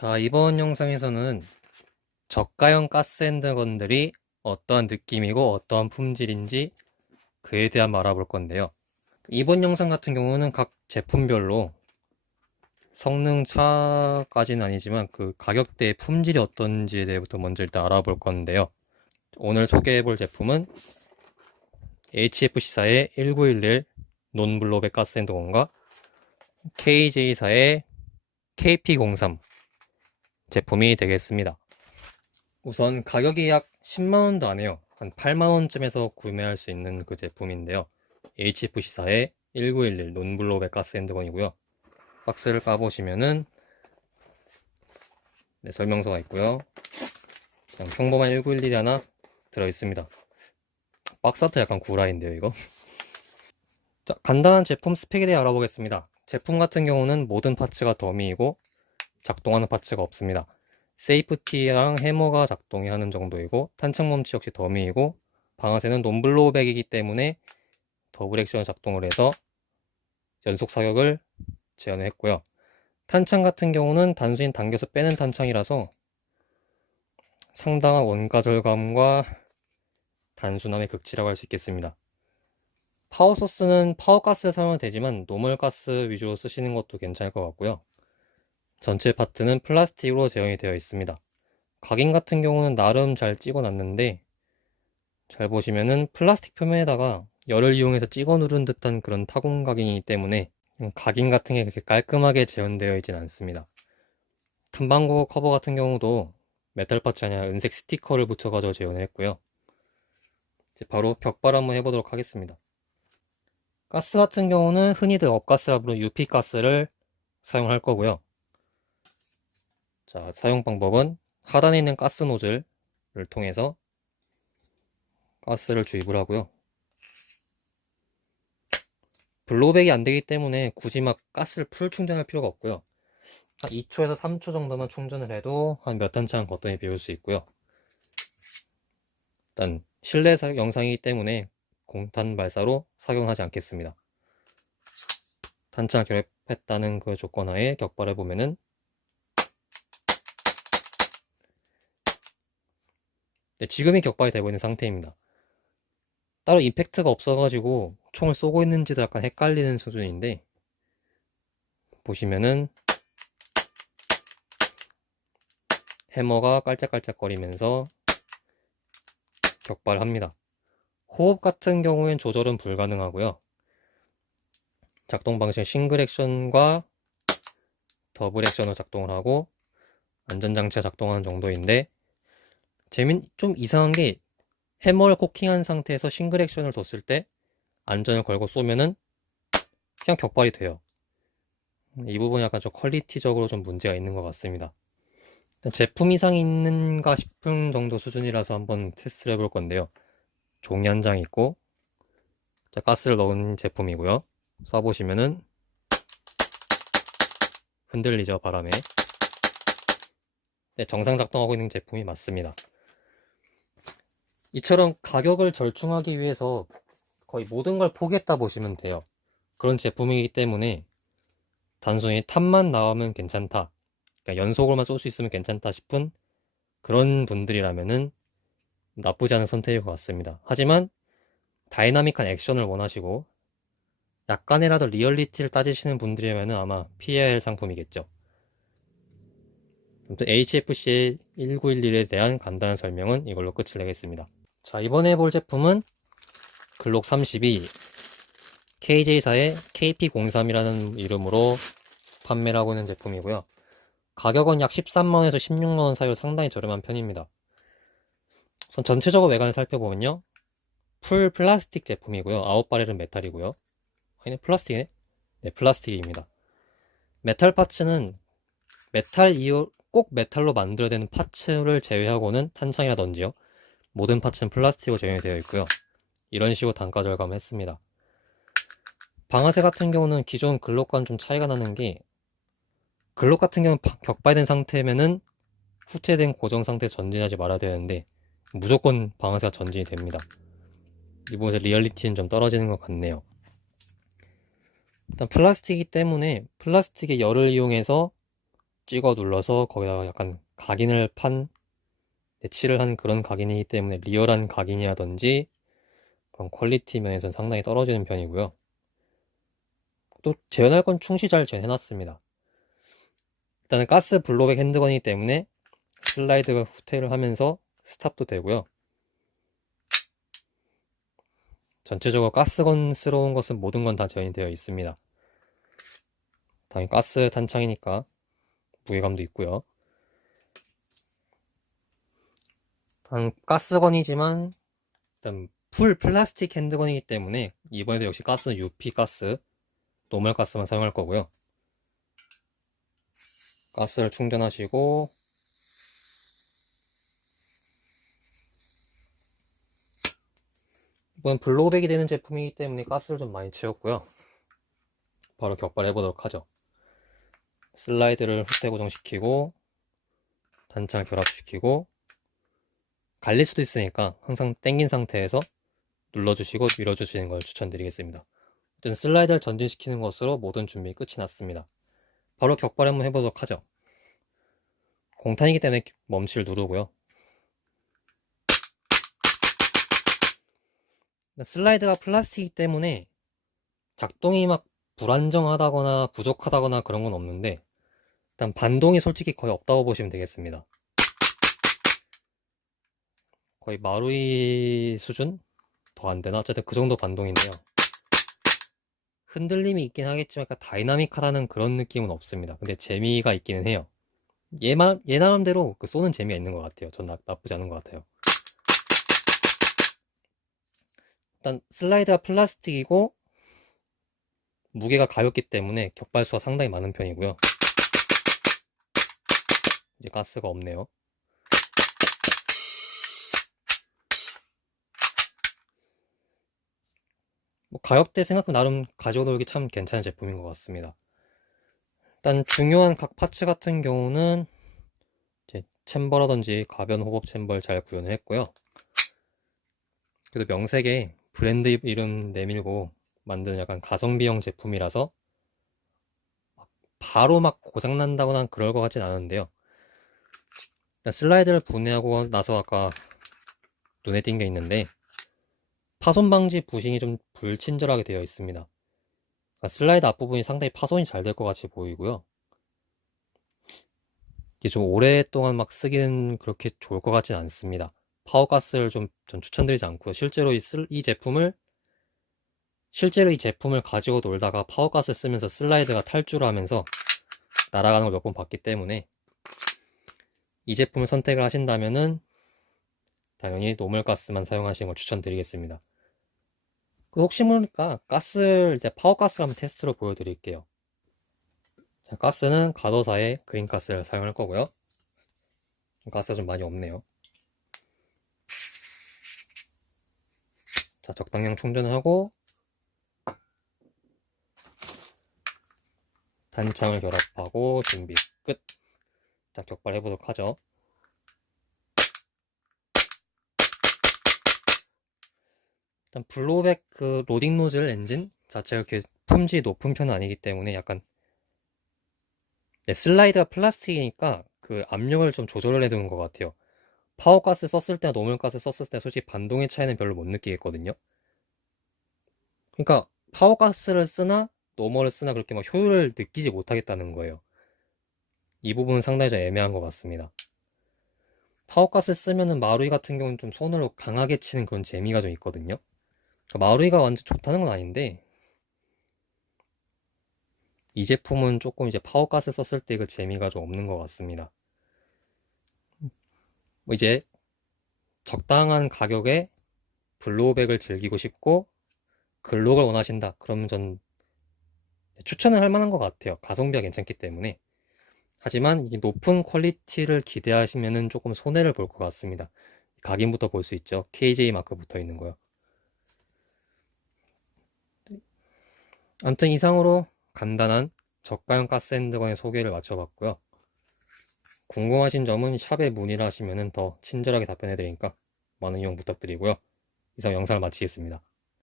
자, 이번 영상에서는 저가형 가스핸드건들이 어떠한 느낌이고 어떠한 품질인지 그에 대한 알아볼 건데요. 이번 영상 같은 경우는 각 제품별로 성능 차까지는 아니지만 그 가격대의 품질이 어떤지에 대해부터 먼저 일단 알아볼 건데요. 오늘 소개해볼 제품은 HFC사의 1911 논블로백 가스핸드건과 KJ사의 KP03 제품이 되겠습니다. 우선 가격이 약 10만원도 안 해요. 한 8만원쯤에서 구매할 수 있는 그 제품인데요. HFC사의 1911 논블로백 가스핸드건이고요. 박스를 까보시면은 설명서가 있고요. 그냥 평범한 1911이 하나 들어있습니다. 박스 아트 약간 구라인데요, 이거. 자, 간단한 제품 스펙에 대해 알아보겠습니다. 제품 같은 경우는 모든 파츠가 더미이고 작동하는 파츠가 없습니다. 세이프티랑 해머가 작동이 하는 정도이고 탄창 멈치 역시 더미이고 방아쇠는 논블로우백이기 때문에 더블 액션 작동을 해서 연속 사격을 제어했고요. 탄창 같은 경우는 단순히 당겨서 빼는 탄창이라서 상당한 원가 절감과 단순함의 극치라고 할 수 있겠습니다. 파워 소스는 파워가스를 사용하면 되지만 노멀가스 위주로 쓰시는 것도 괜찮을 것 같고요. 전체 파트는 플라스틱으로 제형이 되어 있습니다. 각인 같은 경우는 나름 잘 찍어놨는데 잘 보시면은 플라스틱 표면에다가 열을 이용해서 찍어 누른 듯한 그런 타공 각인이기 때문에 각인 같은 게 그렇게 깔끔하게 재현되어 있진 않습니다. 탐방구 커버 같은 경우도 메탈 파츠 아니라 은색 스티커를 붙여가지고 재현을 했고요. 이제 바로 격발 한번 해보도록 하겠습니다. 가스 같은 경우는 흔히들 업가스라 부르는 UP 가스를 사용할 거고요. 자, 사용 방법은 하단에 있는 가스 노즐을 통해서 가스를 주입을 하고요. 블로백이 안 되기 때문에 굳이 막 가스를 풀 충전할 필요가 없고요. 한 2초에서 3초 정도만 충전을 해도 한 몇 탄창 거뜬히 비울 수 있고요. 일단 실내 영상이기 때문에 공탄 발사로 사용하지 않겠습니다. 탄창 결합했다는 그 조건하에 격발해 보면은 지금이 격발이 되고 있는 상태입니다. 따로 임팩트가 없어가지고 총을 쏘고 있는지도 약간 헷갈리는 수준인데 보시면은 해머가 깔짝깔짝거리면서 격발합니다. 호흡 같은 경우엔 조절은 불가능하고요. 작동 방식 싱글 액션과 더블 액션으로 작동을 하고 안전장치가 작동하는 정도인데 좀 이상한 게 해머를 코킹한 상태에서 싱글 액션을 뒀을 때 안전을 걸고 쏘면은 그냥 격발이 돼요. 이 부분이 약간 좀 퀄리티적으로 좀 문제가 있는 것 같습니다. 제품 이상이 있는가 싶은 정도 수준이라서 한번 테스트를 해볼 건데요. 종이 한 장 있고 자, 가스를 넣은 제품이고요. 쏴보시면은 흔들리죠, 바람에. 네, 정상 작동하고 있는 제품이 맞습니다. 이처럼 가격을 절충하기 위해서 거의 모든 걸 포기했다 보시면 돼요. 그런 제품이기 때문에 단순히 탑만 나오면 괜찮다, 그러니까 연속으로만 쏠 수 있으면 괜찮다 싶은 그런 분들이라면은 나쁘지 않은 선택일 것 같습니다. 하지만 다이나믹한 액션을 원하시고 약간이라도 리얼리티를 따지시는 분들이라면 아마 피해야 할 상품이겠죠. 아무튼 HFC의 1911에 대한 간단한 설명은 이걸로 끝을 내겠습니다. 자, 이번에 볼 제품은 글록 32 KJ사의 KP03이라는 이름으로 판매를 하고 있는 제품이고요. 가격은 약 13만원에서 16만원 사이로 상당히 저렴한 편입니다. 우선 전체적으로 외관을 살펴보면요, 풀 플라스틱 제품이고요. 아웃바렐은 메탈이고요. 아니네, 플라스틱이네. 네, 플라스틱입니다. 메탈 파츠는 꼭 메탈로 만들어야 되는 파츠를 제외하고는 탄창이라든지요, 모든 파츠는 플라스틱으로 제공이 되어 있고요. 이런 식으로 단가 절감을 했습니다. 방아쇠 같은 경우는 기존 글록과는 좀 차이가 나는 게, 글록 같은 경우는 격발된 상태면은 후퇴된 고정 상태에서 전진하지 말아야 되는데 무조건 방아쇠가 전진이 됩니다. 이 부분에서 리얼리티는 좀 떨어지는 것 같네요. 일단 플라스틱이기 때문에 플라스틱의 열을 이용해서 찍어 눌러서 거기다가 약간 각인을 칠을 한 그런 각인이기 때문에 리얼한 각인이라든지 그런 퀄리티 면에서는 상당히 떨어지는 편이고요. 또 재현할 건 충실히 잘 재현해놨습니다. 일단은 가스 블로백 핸드건이기 때문에 슬라이드가 후퇴를 하면서 스탑도 되고요. 전체적으로 가스건스러운 것은 모든 건 다 재현이 되어 있습니다. 당연히 가스 탄창이니까 무게감도 있고요. 단 가스건이지만 일단 풀 플라스틱 핸드건이기 때문에 이번에도 역시 가스는 UP 가스, 노멀 가스만 사용할 거고요. 가스를 충전하시고 이번 블로백이 되는 제품이기 때문에 가스를 좀 많이 채웠고요. 바로 격발해 보도록 하죠. 슬라이드를 후퇴 고정시키고 단창을 결합시키고 갈릴 수도 있으니까 항상 당긴 상태에서 눌러주시고 밀어주시는 걸 추천드리겠습니다. 어쨌든 슬라이드를 전진시키는 것으로 모든 준비 끝이 났습니다. 바로 격발 한번 해보도록 하죠. 공탄이기 때문에 멈치를 누르고요. 슬라이드가 플라스틱이기 때문에 작동이 막 불안정하다거나 부족하다거나 그런 건 없는데 일단 반동이 솔직히 거의 없다고 보시면 되겠습니다. 거의 마루이 수준? 더 안되나? 어쨌든 그 정도 반동인데요. 흔들림이 있긴 하겠지만 약간 다이나믹하다는 그런 느낌은 없습니다. 근데 재미가 있기는 해요. 얘 나름대로 그 쏘는 재미가 있는 것 같아요. 전 나쁘지 않은 것 같아요. 일단 슬라이드가 플라스틱이고 무게가 가볍기 때문에 격발수가 상당히 많은 편이고요. 이제 가스가 없네요. 뭐 가격대 생각하면 나름 가지고 놀기 참 괜찮은 제품인 것 같습니다. 일단 중요한 각 파츠 같은 경우는 이제 챔버라든지 가변 호흡 챔버를 잘 구현을 했고요. 그래도 명색에 브랜드 이름 내밀고 만든 약간 가성비형 제품이라서 바로 막 고장난다거나 그럴 것 같진 않은데요. 슬라이드를 분해하고 나서 아까 눈에 띈 게 있는데 파손 방지 부싱이 좀 불친절하게 되어 있습니다. 그러니까 슬라이드 앞부분이 상당히 파손이 잘 될 것 같이 보이고요. 이게 좀 오랫동안 막 쓰기는 그렇게 좋을 것 같진 않습니다. 파워가스를 전 추천드리지 않고요. 실제로 이 제품을 가지고 놀다가 파워가스 쓰면서 슬라이드가 탈주를 하면서 날아가는 걸 몇 번 봤기 때문에 이 제품을 선택을 하신다면은 당연히 노멀가스만 사용하시는 걸 추천드리겠습니다. 혹시 모르니까 이제 파워가스를 한번 테스트로 보여드릴게요. 자, 가스는 가도사의 그린가스를 사용할 거고요. 가스가 좀 많이 없네요. 자, 적당량 충전을 하고 단창을 결합하고 준비 끝. 자, 격발해 보도록 하죠. 일단 블로백 그 로딩 노즐 엔진 자체가 이렇게 품질이 높은 편은 아니기 때문에 약간 슬라이드가 플라스틱이니까 그 압력을 좀 조절을 해두는 것 같아요. 파워가스 썼을 때나 노멀가스 썼을 때 솔직히 반동의 차이는 별로 못 느끼겠거든요. 그러니까 파워가스를 쓰나 노멀을 쓰나 그렇게 막 효율을 느끼지 못하겠다는 거예요. 이 부분은 상당히 좀 애매한 것 같습니다. 파워가스 쓰면은 마루이 같은 경우는 좀 손으로 강하게 치는 그런 재미가 좀 있거든요. 그러니까 마루이가 완전 좋다는 건 아닌데 이 제품은 조금 이제 파워가스 썼을 때 그 재미가 좀 없는 것 같습니다. 뭐 이제 적당한 가격에 블로우백을 즐기고 싶고 글록을 원하신다. 그러면 전 추천을 할 만한 것 같아요. 가성비가 괜찮기 때문에. 하지만 이 높은 퀄리티를 기대하시면 조금 손해를 볼 것 같습니다. 각인부터 볼 수 있죠. KJ 마크 붙어 있는 거요. 아무튼 이상으로 간단한 저가형 가스핸드건의 소개를 마쳐봤고요. 궁금하신 점은 샵에 문의를 하시면 더 친절하게 답변해 드리니까 많은 이용 부탁드리고요. 이상 영상을 마치겠습니다.